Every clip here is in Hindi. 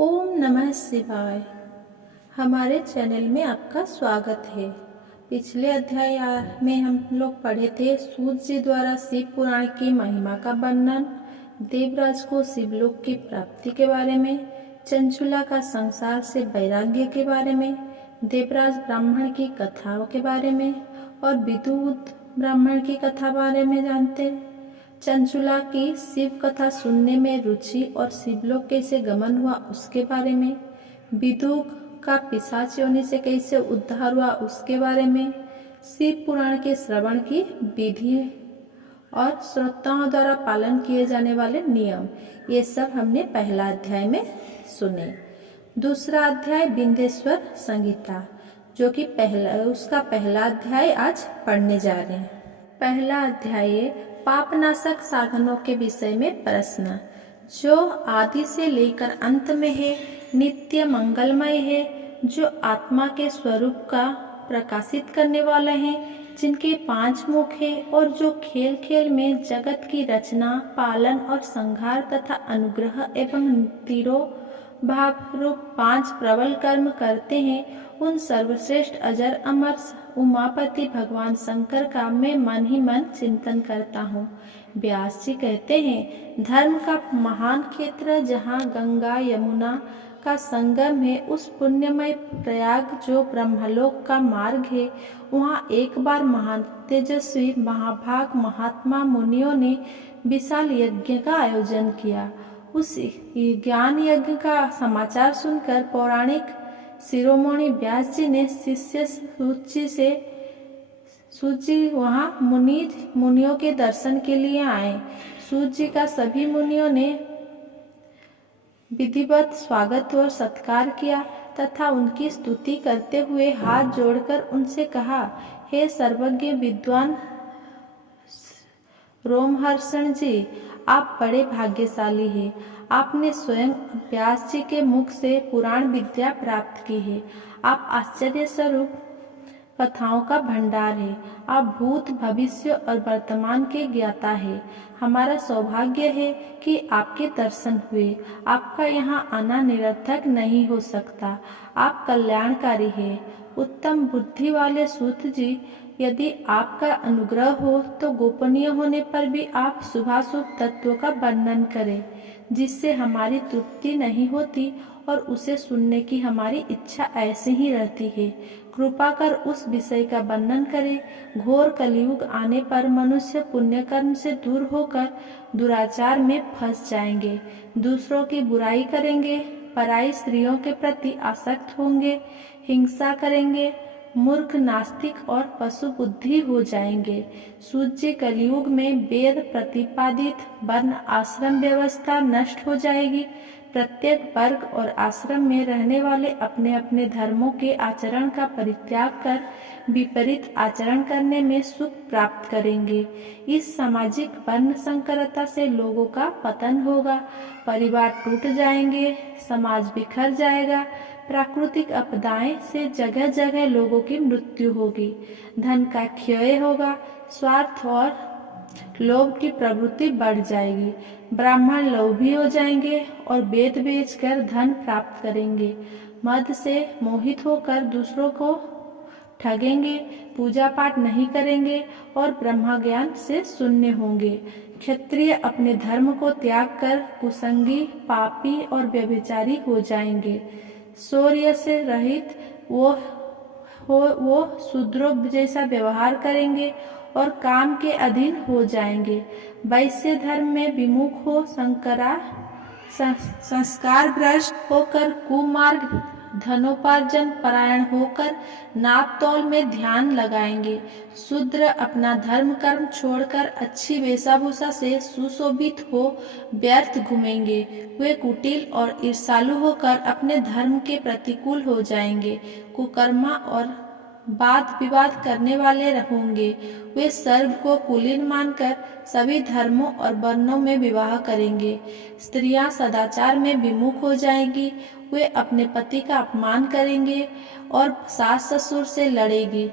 ओम नमः शिवाय। हमारे चैनल में आपका स्वागत है। पिछले अध्याय में हम लोग पढ़े थे सूत जी द्वारा शिव पुराण की महिमा का वर्णन, देवराज को शिवलोक की प्राप्ति के बारे में, चंचुला का संसार से वैराग्य के बारे में, देवराज ब्राह्मण की कथाओं के बारे में और विदुत ब्राह्मण की कथा बारे में जानते हैं। चंचुला की शिव कथा सुनने में रुचि और शिवलोक कैसे गमन हुआ उसके बारे में, विदुर का पिशाच योनि से कैसे उद्धार हुआ उसके बारे में, शिव पुराण के श्रवण की विधि और श्रोताओं द्वारा पालन किए जाने वाले नियम, ये सब हमने पहला अध्याय में सुने। दूसरा अध्याय विंध्येश्वर संहिता, जो कि उसका पहला अध्याय आज पढ़ने जा रहे हैं। पहला अध्याय पापनाशक साधनों के विषय में प्रश्न, जो आदि से लेकर अंत में है, नित्य मंगलमय है, जो आत्मा के स्वरूप का प्रकाशित करने वाला है, जिनके 5 मुख है और जो खेल खेल में जगत की रचना, पालन और संहार तथा अनुग्रह एवं तिरोभाव रूप 5 प्रबल कर्म करते हैं, उन सर्वश्रेष्ठ अजर अमर उमापति भगवान शंकर का मैं मन ही मन चिंतन करता हूँ। व्यास जी कहते हैं, धर्म का महान क्षेत्र जहाँ गंगा यमुना का संगम है, उस पुण्यमय प्रयाग जो ब्रह्मलोक का मार्ग है, वहाँ एक बार महान तेजस्वी महाभाग महात्मा मुनियों ने विशाल यज्ञ का आयोजन किया। उस ज्ञान यज्ञ का समाचार सुनकर पौराणिक शिरोमणि व्यास जी ने शिष्य सूत जी वहाँ मुनियों के दर्शन के लिए आए। सूत जी का सभी मुनियों ने विधिवत स्वागत और सत्कार किया तथा उनकी स्तुति करते हुए हाथ जोड़कर उनसे कहा, हे सर्वज्ञ विद्वान रोमहर्षण जी, आप बड़े भाग्यशाली हैं। आपने स्वयं व्यास जी के मुख से पुराण विद्या प्राप्त की है। आप आश्चर्य स्वरूप कथाओं का भंडार है। आप भूत भविष्य और वर्तमान के ज्ञाता है। हमारा सौभाग्य है कि आपके दर्शन हुए। आपका यहाँ आना निरर्थक नहीं हो सकता। आप कल्याणकारी है। उत्तम बुद्धि वाले सूत जी, यदि आपका अनुग्रह हो तो गोपनीय होने पर भी आप शुभाशुभ तत्वों का वर्णन करें, जिससे हमारी तृप्ति नहीं होती और उसे सुनने की हमारी इच्छा ऐसे ही रहती है। कृपा कर उस विषय का वर्णन करें। घोर कलयुग आने पर मनुष्य पुण्य कर्म से दूर होकर दुराचार में फंस जाएंगे, दूसरों की बुराई करेंगे, पराई स्त्रियों के प्रति आसक्त होंगे, हिंसा करेंगे, मूर्ख नास्तिक और पशु बुद्धि हो जाएंगे। सूत जी, कलयुग में वेद प्रतिपादित वर्ण आश्रम व्यवस्था नष्ट हो जाएगी। प्रत्येक वर्ग और आश्रम में रहने वाले अपने अपने धर्मों के आचरण का परित्याग कर विपरीत आचरण करने में सुख प्राप्त करेंगे। इस सामाजिक वर्ण संकरता से लोगों का पतन होगा, परिवार टूट जाएंगे, समाज बिखर जाएगा, प्राकृतिक आपदाएं से जगह जगह लोगों की मृत्यु होगी, धन का क्षय होगा, स्वार्थ और लोभ की प्रवृत्ति बढ़ जाएगी, ब्राह्मण लोभी हो जाएंगे और वेद बेचकर धन प्राप्त करेंगे, मद से मोहित होकर दूसरों को ठगेंगे, पूजा पाठ नहीं करेंगे और ब्रह्म ज्ञान से शून्य होंगे। क्षत्रिय अपने धर्म को त्याग कर कुसंगी, पापी और व्यभिचारी हो जाएंगे। शौर्य से रहित वो शूद्रों जैसा व्यवहार करेंगे और काम के अधीन हो जाएंगे। वैश्य धर्म में विमुख हो संस्कार भ्रष्ट होकर कुमार्ग, धनोपार्जन परायण होकर नाप तौल में ध्यान लगाएंगे। शूद्र अपना धर्म कर्म छोड़कर अच्छी वेशभूषा से सुशोभित हो व्यर्थ घूमेंगे। वे कुटिल और ईर्ष्यालु होकर अपने धर्म के प्रतिकूल हो जाएंगे। कुकर्मा और वाद विवाद करने वाले होंगे। वे सर्व को कुलीन मानकर सभी धर्मों और वर्णों में विवाह करेंगे। स्त्रियां सदाचार में विमुख हो जाएंगी। वे अपने पति का अपमान करेंगे और सास ससुर से लड़ेगी,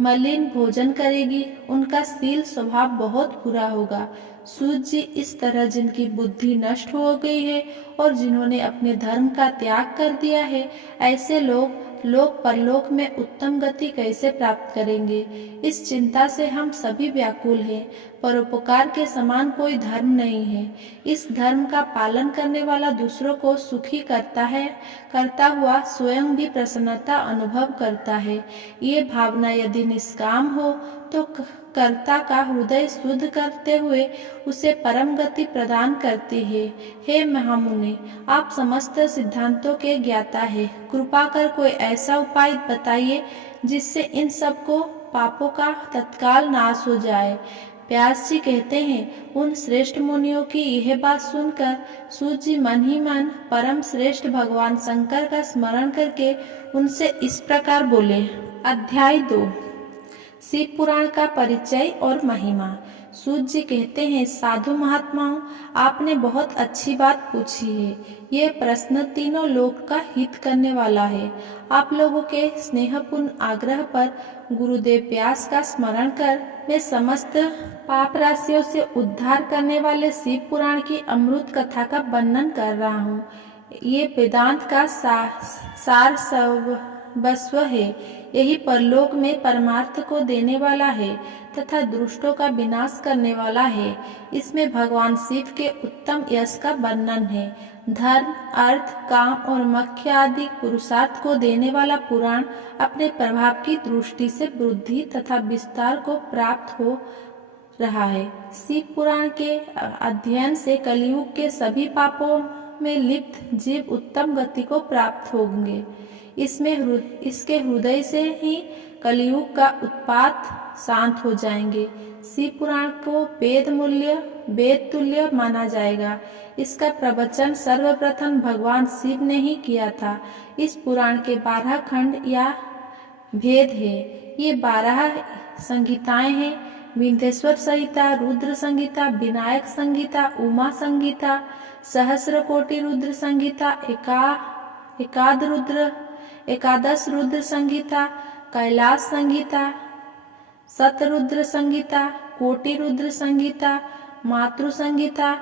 मलिन भोजन करेगी। उनका शील स्वभाव बहुत बुरा होगा। सूत जी इस तरह जिनकी बुद्धि नष्ट हो गई है और जिन्होंने अपने धर्म का त्याग कर दिया है, ऐसे लोग लोक परलोक में उत्तम गति कैसे प्राप्त करेंगे? इस चिंता से हम सभी व्याकुल हैं। परोपकार के समान कोई धर्म नहीं है। इस धर्म का पालन करने वाला दूसरों को सुखी करता हुआ स्वयं भी प्रसन्नता अनुभव करता है। ये भावना यदि निष्काम हो तो कर्ता का हृदय शुद्ध करते हुए उसे परम गति प्रदान करती है। हे महामुनि, आप समस्त सिद्धांतों के ज्ञाता है, कृपा कर कोई ऐसा उपाय बताइए जिससे इन सबको पापों का तत्काल नाश हो जाए। व्यास जी कहते हैं, उन श्रेष्ठ मुनियों की यह बात सुनकर सूत जी मन ही मन परम श्रेष्ठ भगवान शंकर का स्मरण करके उनसे इस प्रकार बोले। अध्याय 2 शिव पुराण का परिचय और महिमा। सूत जी कहते हैं, साधु महात्माओं, आपने बहुत अच्छी बात पूछी है। ये प्रश्न तीनों लोक का हित करने वाला है। आप लोगों के स्नेहपूर्ण आग्रह पर गुरुदेव व्यास का स्मरण कर मैं समस्त पाप राशियों से उद्धार करने वाले शिव पुराण की अमृत कथा का वर्णन कर रहा हूँ। ये वेदांत का सार सर्वस्व है। यही परलोक में परमार्थ को देने वाला है तथा दुष्टों का विनाश करने वाला है। इसमें भगवान शिव के उत्तम यश का वर्णन है। धर्म, अर्थ, काम और मोक्ष आदि पुरुषार्थ को देने वाला पुराण अपने प्रभाव की दृष्टि से वृद्धि तथा विस्तार को प्राप्त हो रहा है। शिव पुराण के अध्ययन से कलियुग के सभी पापों में लिप्त जीव उत्तम गति को प्राप्त होंगे। इसके हृदय से ही कलियुग का उत्पात शांत हो जाएंगे। शिव पुराण को वेद तुल्य माना जाएगा। इसका प्रवचन सर्वप्रथम भगवान शिव ने ही किया था। इस पुराण के 12 खंड या भेद है। ये 12 संहिताएं हैं: विंध्येश्वर संहिता, रुद्र संहिता, विनायक संहिता, उमा संहिता, सहस्र कोटि रुद्र संहिता, एकादश रुद्र संहिता, कैलाश संहिता, शतरुद्र संहिता, कोटि रुद्र संहिता, मातृ संहिता,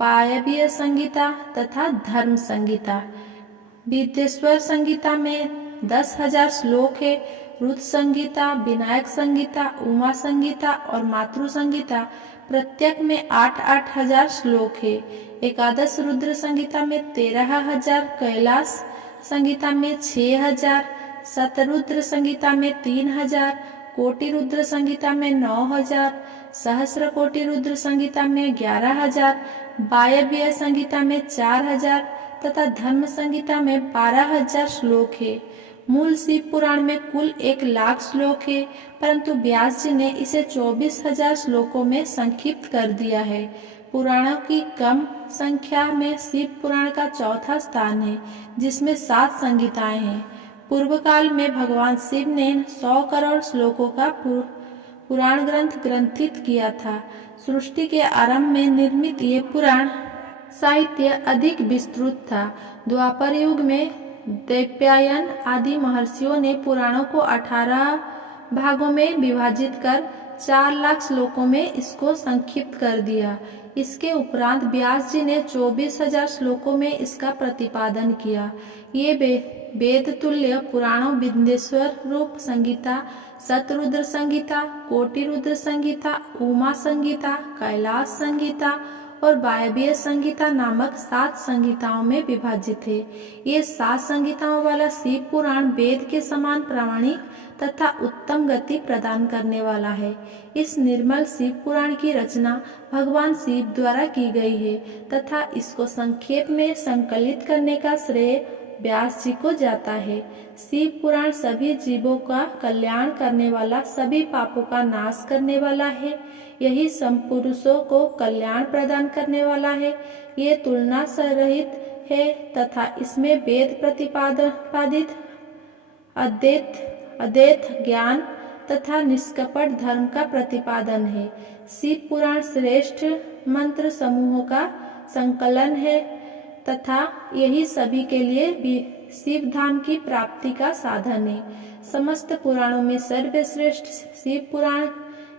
वायव्य संहिता तथा धर्म संहिता। विंध्येश्वर संहिता में 10,000 श्लोक है। रुद्र संहिता, विनायक संहिता, उमा संहिता और मातृ संहिता प्रत्येक में 8-8 हजार श्लोक है। एकादश रुद्र संहिता में 13,000, कैलाश संहिता में 6,000, शतरुद्र संहिता में 3,000, कोटि रुद्र संहिता में 9,000, सहस्र कोटि रुद्र संहिता में 11,000, वायव्य संहिता में 4,000 तथा धर्म संहिता में 12,000 श्लोक है। मूल शिव पुराण में कुल 1,00,000 श्लोक है, परंतु व्यास जी ने इसे 24,000 श्लोकों में संक्षिप्त कर दिया है। पुराणों की कम संख्या में शिव पुराण का चौथा स्थान है, जिसमें 7 संहिताएं हैं। पूर्व काल में भगवान शिव ने 100 करोड़ श्लोकों का पुराण ग्रंथ ग्रंथित किया था। सृष्टि के आरंभ में निर्मित ये पुराण साहित्य अधिक विस्तृत था। द्वापर युग में दैत्यायन आदि महर्षियों ने पुराणों को 18 भागों में विभाजित कर 4,00,000 श्लोकों में इसको संक्षिप्त कर दिया। इसके उपरांत व्यास जी ने 24,000 श्लोकों में इसका प्रतिपादन किया। ये वेद तुल्य पुराणों विंध्येश्वर रूप संहिता, शतरुद्र संहिता, कोटि रुद्र संहिता, उमा संहिता, कैलाश संहिता और वायव्य संहिता नामक 7 संहिताओं में विभाजित है। ये 7 संहिताओं वाला शिव पुराण वेद के समान प्रामाणिक तथा उत्तम गति प्रदान करने वाला है। इस निर्मल शिव पुराण की रचना भगवान शिव द्वारा की गई है तथा इसको संक्षेप में संकलित करने का श्रेय व्यास जी को जाता है। शिव पुराण सभी जीवों का कल्याण करने वाला, सभी पापों का नाश करने वाला है। यही संपुरुषों को कल्याण प्रदान करने वाला है। ये तुलना सहित है तथा इसमें वेद प्रतिपादित अद्वैत ज्ञान तथा निष्कपट धर्म का प्रतिपादन है। शिव पुराण श्रेष्ठ मंत्र समूहों का संकलन है तथा यही सभी के लिए शिव धाम की प्राप्ति का साधन है। समस्त पुराणों में सर्वश्रेष्ठ शिव पुराण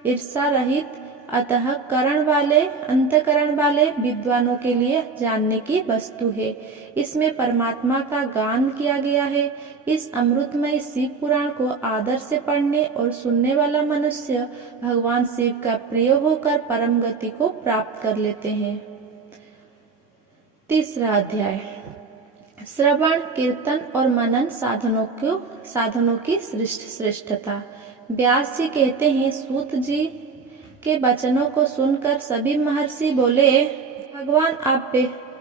ईर्षा रहित अतः अंतःकरण वाले विद्वानों के लिए जानने की वस्तु है। इसमें परमात्मा का गान किया गया है। इस अमृतमय शिव पुराण को आदर से पढ़ने और सुनने वाला मनुष्य भगवान शिव का प्रिय होकर परम गति को प्राप्त कर लेते हैं। तीसरा अध्याय, श्रवण, कीर्तन और मनन साधनों की श्रेष्ठता। व्यास जी कहते हैं, सूत जी के वचनों को सुनकर सभी महर्षि बोले, भगवान आप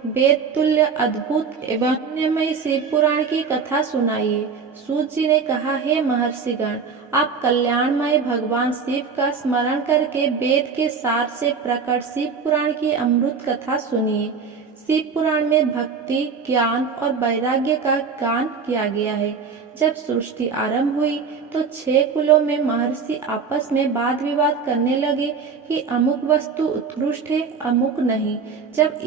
वेद तुल्य अद्भुत एवं पुण्यमय शिव पुराण की कथा सुनाइए। सूत जी ने कहा, हे महर्षिगण, आप कल्याणमय भगवान शिव का स्मरण करके वेद के सार से प्रकट शिव पुराण की अमृत कथा सुनिए। शिव पुराण में भक्ति, ज्ञान और वैराग्य का गान किया गया है। जब सृष्टि आरंभ हुई तो 6 कुलों में महर्षि आपस में वाद विवाद करने लगे कि अमुक वस्तु उत्कृष्ट है, अमुक नहीं। जब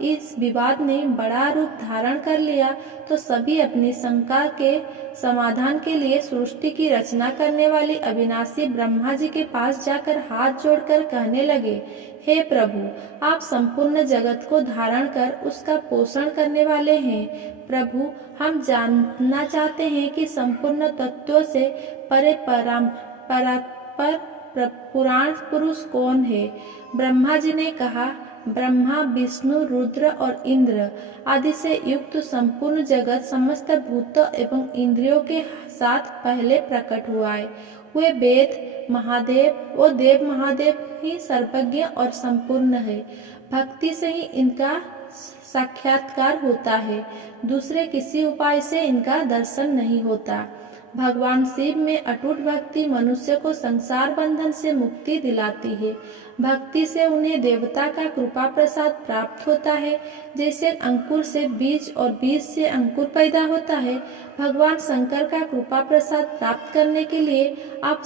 इस विवाद ने बड़ा रूप धारण कर लिया तो सभी अपनी शंका के समाधान के लिए सृष्टि की रचना करने वाले अविनाशी ब्रह्मा जी के पास जाकर हाथ जोड़कर कहने लगे, हे प्रभु, आप संपूर्ण जगत को धारण कर उसका पोषण करने वाले हैं। प्रभु, हम जानना चाहते हैं कि संपूर्ण तत्वों से परे परात्पर पुराण पुरुष कौन है। ब्रह्मा जी ने कहा, ब्रह्मा, विष्णु, रुद्र और इंद्र आदि से युक्त संपूर्ण जगत समस्त भूतों एवं इंद्रियों के साथ पहले प्रकट हुआ है। वे देव महादेव ही सर्वज्ञ और संपूर्ण है। भक्ति से ही इनका साक्षात्कार होता है, दूसरे किसी उपाय से इनका दर्शन नहीं होता। भगवान शिव में अटूट भक्ति मनुष्य को संसार बंधन से मुक्ति दिलाती है। भक्ति से उन्हें देवता का कृपा प्रसाद प्राप्त होता है। जैसे अंकुर से बीज और बीज से अंकुर पैदा होता है, भगवान शंकर का कृपा प्रसाद प्राप्त करने के लिए आप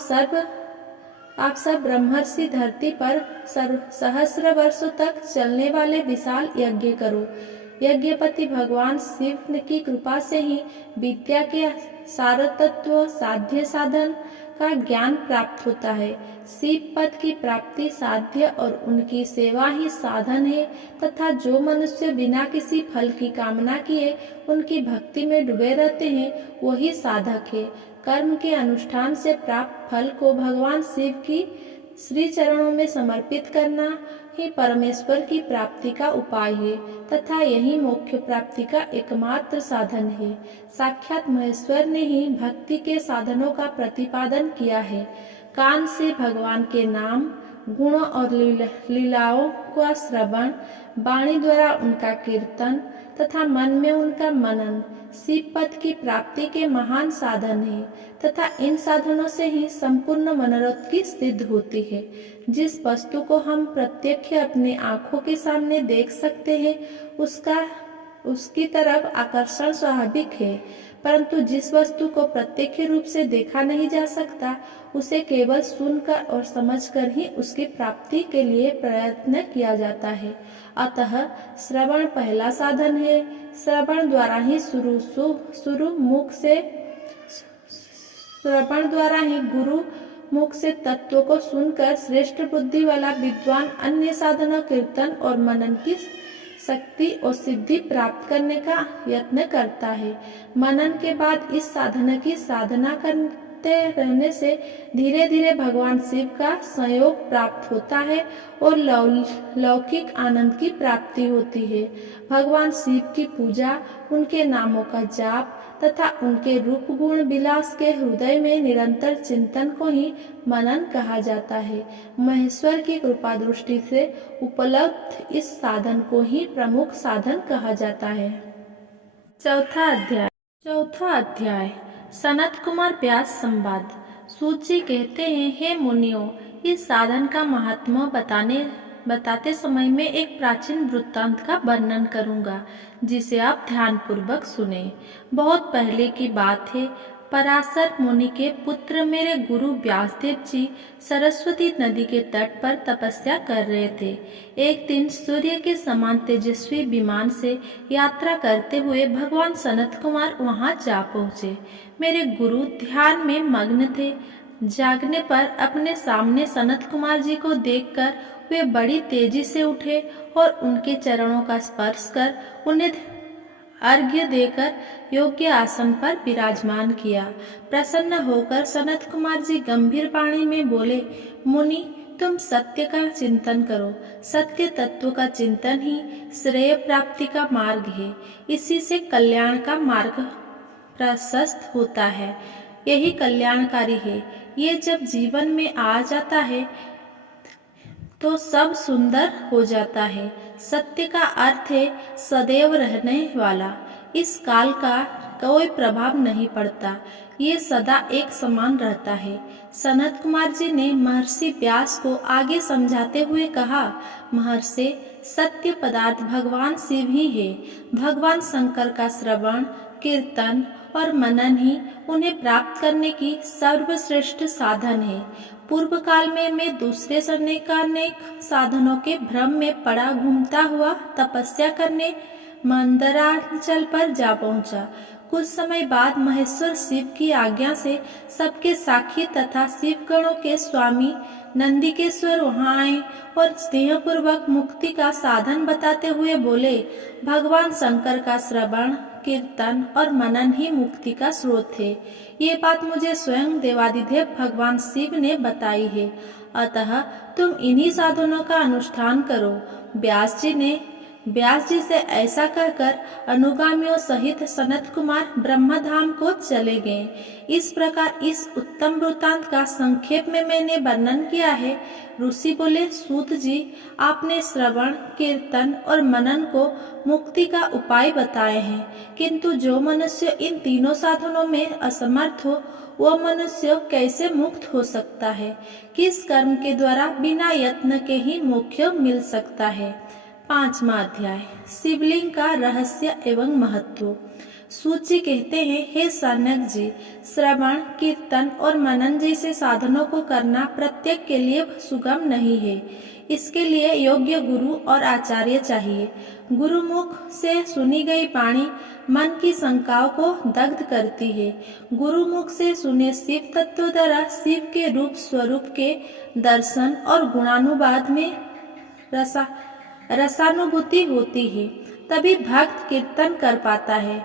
सब ब्रह्मर्षि धरती पर सहस्र वर्षों तक चलने वाले विशाल यज्ञ करो। यज्ञपति भगवान शिव की कृपा से ही विद्या के सार तत्व, साध्य साधन का ज्ञान प्राप्त होता है। शिव पद की प्राप्ति साध्य और उनकी सेवा ही साधन है तथा जो मनुष्य बिना किसी फल की कामना किए उनकी भक्ति में डूबे रहते हैं, वही साधक है। कर्म के अनुष्ठान से प्राप्त फल को भगवान शिव की श्री चरणों में समर्पित करना ही परमेश्वर की प्राप्ति का उपाय है तथा यही मोक्ष प्राप्ति का एकमात्र साधन है। साक्षात महेश्वर ने ही भक्ति के साधनों का प्रतिपादन किया है। कान से भगवान के नाम, गुणों और लीलाओं का श्रवण, वाणी द्वारा उनका कीर्तन तथा मन में उनका मनन शिव पद की प्राप्ति के महान साधन है तथा इन साधनों से ही संपूर्ण मनोरथ की सिद्ध होती है। जिस वस्तु को हम प्रत्यक्ष अपनी आंखों के सामने देख सकते हैं उसकी तरफ आकर्षण स्वाभाविक है, परंतु जिस वस्तु को प्रत्यक्ष रूप से देखा नहीं जा सकता उसे केवल सुनकर और समझकर ही उसकी प्राप्ति के लिए प्रयत्न किया जाता है। अतः श्रवण पहला साधन है। श्रवण द्वारा ही गुरु मुख से तत्व को सुनकर श्रेष्ठ बुद्धि वाला विद्वान अन्य साधनों, कीर्तन और मनन की शक्ति और सिद्धि प्राप्त करने का यत्न करता है। मनन के बाद इस साधना की साधना करते रहने से धीरे धीरे भगवान शिव का संयोग प्राप्त होता है और लौकिक आनंद की प्राप्ति होती है। भगवान शिव की पूजा, उनके नामों का जाप तथा उनके रूप गुण विलास के हृदय में निरंतर चिंतन को ही मनन कहा जाता है। महेश्वर की कृपा दृष्टि से उपलब्ध इस साधन को ही प्रमुख साधन कहा जाता है। चौथा अध्याय सनत कुमार व्यास संवाद। सूत जी कहते हैं, हे मुनियों, इस साधन का महात्मा बताते समय में एक प्राचीन वृत्तांत का वर्णन करूंगा जिसे आप ध्यान पूर्वक सुने। बहुत पहले की बात है। पराशर मुनि के पुत्र मेरे गुरु व्यासदेव जी सरस्वती नदी के तट पर तपस्या कर रहे थे। एक दिन सूर्य के समान तेजस्वी विमान से यात्रा करते हुए भगवान सनत कुमार वहां जा पहुँचे। मेरे गुरु ध्यान में मग्न थे। जागने पर अपने सामने सनत कुमार जी को देखकर वे बड़ी तेजी से उठे और उनके चरणों का स्पर्श कर उन्हें अर्घ्य देकर योग्य आसन पर विराजमान किया। प्रसन्न होकर सनत कुमार जी गंभीर वाणी में बोले, मुनि तुम सत्य का चिंतन करो। सत्य तत्व का चिंतन ही श्रेय प्राप्ति का मार्ग है। इसी से कल्याण का मार्ग प्रशस्त होता है। यही कल्याणकारी है। ये जब जीवन में आ जाता है तो सब सुंदर हो जाता है। सत्य का अर्थ है सदैव रहने वाला। इस काल का कोई प्रभाव नहीं पड़ता। ये सदा एक समान रहता है। सनत कुमार जी ने महर्षि व्यास को आगे समझाते हुए कहा, महर्षि सत्य पदार्थ भगवान शिव ही है। भगवान शंकर का श्रवण, कीर्तन और मनन ही उन्हें प्राप्त करने की सर्वश्रेष्ठ साधन है। पूर्व काल में मैं दूसरे अनेक साधनों के भ्रम में पड़ा घूमता हुआ तपस्या करने मंदराचल पर जा पहुंचा। कुछ समय बाद महेश्वर शिव की आज्ञा से सबके साक्षी तथा शिव गणों के स्वामी नंदिकेश्वर वहां आए और स्नेहपूर्वक मुक्ति का साधन बताते हुए बोले, भगवान शंकर का श्रवण, कीर्तन और मनन ही मुक्ति का स्रोत है। ये बात मुझे स्वयं देवादिदेव भगवान शिव ने बताई है। अतः तुम इन्हीं साधनों का अनुष्ठान करो। व्यास जी से ऐसा कहकर अनुगामियों सहित सनत कुमार ब्रह्मधाम को चले गए। इस प्रकार इस उत्तम वृत्तांत का संक्षेप में मैंने वर्णन किया है। ऋषि बोले, सूत जी आपने श्रवण, कीर्तन और मनन को मुक्ति का उपाय बताए हैं, किंतु जो मनुष्य इन तीनों साधनों में असमर्थ हो वह मनुष्य कैसे मुक्त हो सकता है? किस कर्म के द्वारा बिना यत्न के ही मोक्ष मिल सकता है? 5वां अध्याय शिवलिंग का रहस्य एवं महत्व। सूची कहते हैं, हे सानक जी, श्रवण, कीर्तन और मनन जैसे साधनों को करना प्रत्येक के लिए सुगम नहीं है। इसके लिए योग्य गुरु और आचार्य चाहिए। गुरुमुख से सुनी गई वाणी मन की शंकाओं को दग्ध करती है। गुरुमुख से सुने शिव तत्व द्वारा शिव के रूप स्वरूप के दर्शन और गुणानुवाद में रसानुभूति होती है। तभी भक्त कीर्तन कर पाता है।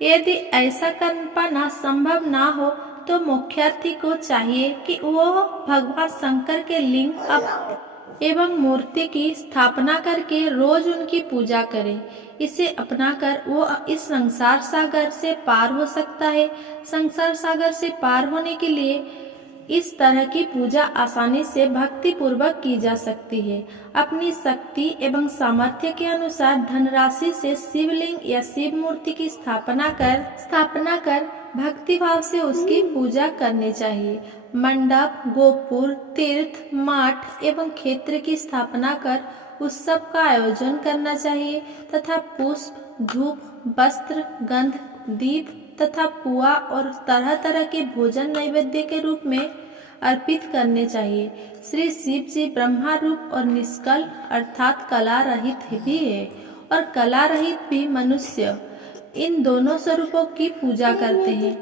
यदि ऐसा कर पाना संभव ना हो तो मोक्षार्थी को चाहिए कि वह भगवान शंकर के लिंग एवं मूर्ति की स्थापना करके रोज उनकी पूजा करे। इसे अपनाकर वो इस संसार सागर से पार हो सकता है। संसार सागर से पार होने के लिए इस तरह की पूजा आसानी से भक्ति पूर्वक की जा सकती है। अपनी शक्ति एवं सामर्थ्य के अनुसार धनराशि से शिवलिंग या शिव मूर्ति की स्थापना कर भक्ति भाव से उसकी पूजा करनी चाहिए। मंडप, गोपुर, तीर्थ, मठ एवं क्षेत्र की स्थापना कर उत्सव का आयोजन करना चाहिए तथा पुष्प, धूप, वस्त्र, गंध, दीप तथा पुआ और तरह तरह के भोजन नैवेद्य के रूप में अर्पित करने चाहिए। श्री शिव जी ब्रह्मा रूप और निष्कल अर्थात कला रहित भी है और कला रहित भी मनुष्य, इन दोनों स्वरूपों की पूजा करते हैं।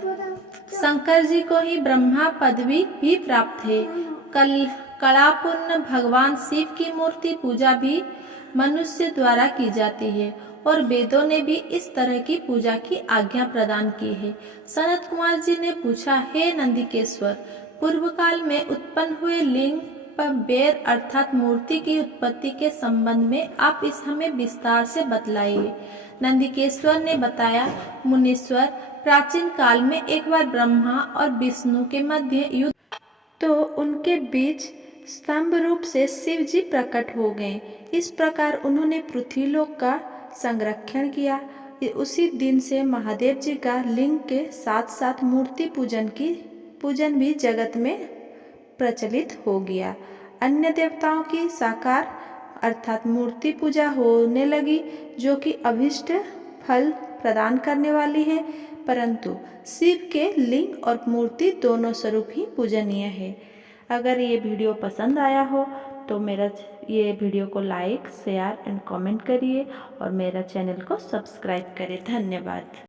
शंकर जी को ही ब्रह्मा पदवी भी प्राप्त है। कलापूर्ण भगवान शिव की मूर्ति पूजा भी मनुष्य द्वारा की जाती है और वेदों ने भी इस तरह की पूजा की आज्ञा प्रदान की है। सनत कुमार जी ने पूछा, हे नंदिकेश्वर, पूर्व काल में उत्पन्न हुए लिंग पर बेर अर्थात मूर्ति की उत्पत्ति के संबंध में आप इस हमें विस्तार से बतलाइए। नंदिकेश्वर ने बताया, मुनीश्वर, प्राचीन काल में एक बार ब्रह्मा और विष्णु के मध्य युद्ध, तो उनके बीच स्तंभ रूप से शिव जी प्रकट हो गए। इस प्रकार उन्होंने पृथ्वीलोक का संरक्षण किया। उसी दिन से महादेव जी का लिंग के साथ साथ मूर्ति पूजन भी जगत में प्रचलित हो गया। अन्य देवताओं की साकार अर्थात मूर्ति पूजा होने लगी, जो कि अभिष्ट फल प्रदान करने वाली है, परंतु शिव के लिंग और मूर्ति दोनों स्वरूप ही पूजनीय है। अगर ये वीडियो पसंद आया हो तो मेरा ये वीडियो को लाइक, शेयर एंड कमेंट करिए और मेरा चैनल को सब्सक्राइब करें। धन्यवाद।